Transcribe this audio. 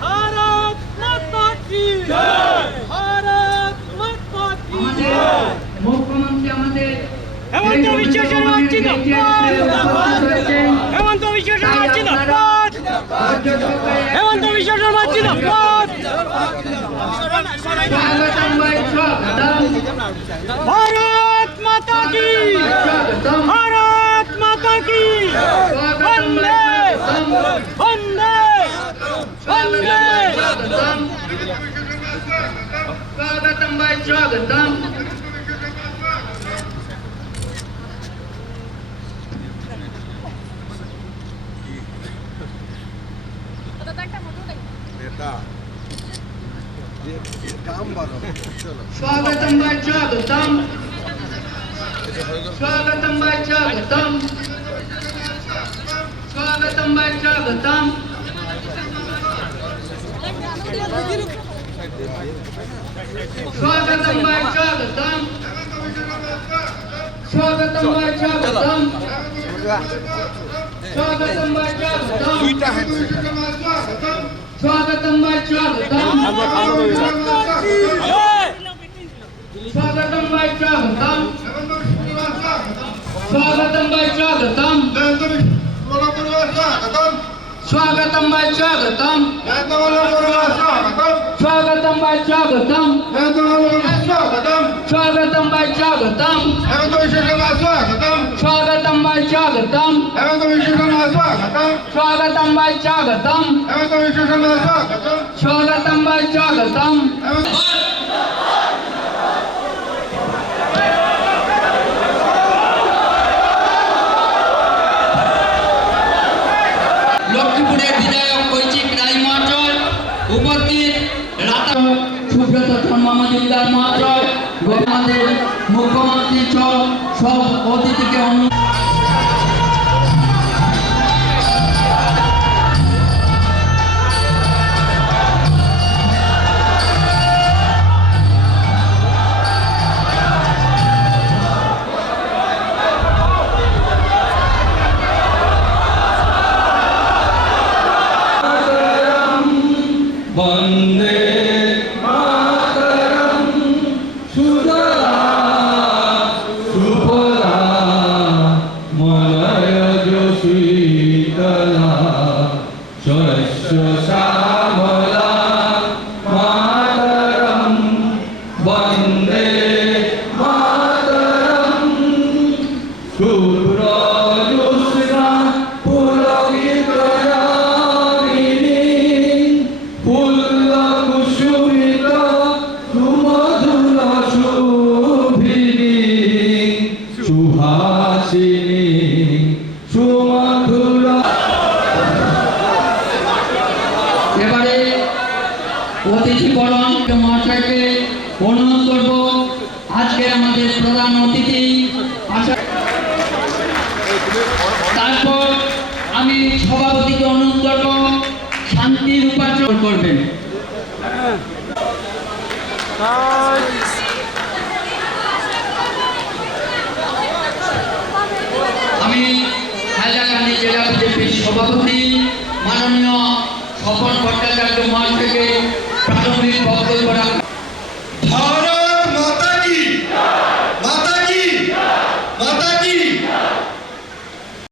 भारत माता की जय, भारत माता की जय। मुख्यमंत्री আমাদের হেমন্ত বিশ্ব শর্মা জিন্দাবাদ, হেমন্ত বিশ্ব শর্মা জিন্দাবাদ, হেমন্ত বিশ্ব শর্মা জিন্দাবাদ। भारत माता की, भारत माता की वंदे वंदे वंदे। स्वागतम भाई स्वागतम। स्वागतम भाई स्वागतम, स्वागतम भाई स्वागतम, स्वागतम भाई स्वागतम, स्वागतम भाई स्वागतम, स्वागतम भाई स्वागतम, स्वागतम भाई स्वागतम, स्वागतम भाई स्वागतम, स्वागतम भाई स्वागतम, स्वागतम भाई स्वागतम, स्वागतम भाई स्वागतम, स्वागतम भाई स्वागतम, स्वागतम भाई स्वागतम, स्वागतम भाई स्वागतम, स्वागतम भाई स्वागतम, स्वागतम भाई स्वागतम। লক্ষ্মীপুরের বিধায়ক কৈচিক রায় মহাশয় উপস্থিত, সুব্রত শর্মা মজুমদার মহাশয়, আমাদের মুখ্যমন্ত্রী সব অতিথিকে वंदे मातरम सुजला सुफला मलयज शीतला शस्य श्यामला मातरम वंदे मातरम शुभ्रजुष्णा पुलकितयामिनी कुसुमित सुमधुर शुभिनी सुहासिनी सुमधुर। এবারে অতিথি বরণ মহাশয়কে অনুরোধ করব, আজকে আমাদের প্রধান অতিথি আসা। তারপর আমি সভাপতিকে অনুরোধ করব শান্তির উপাসনা করবেন। আমি হাইলাকান্দি জেলা বিজেপির সভাপতি মাননীয় স্বপন ভট্টাচার্য মহাশয়কে প্রাথমিক বক্তব্য রাখবেন।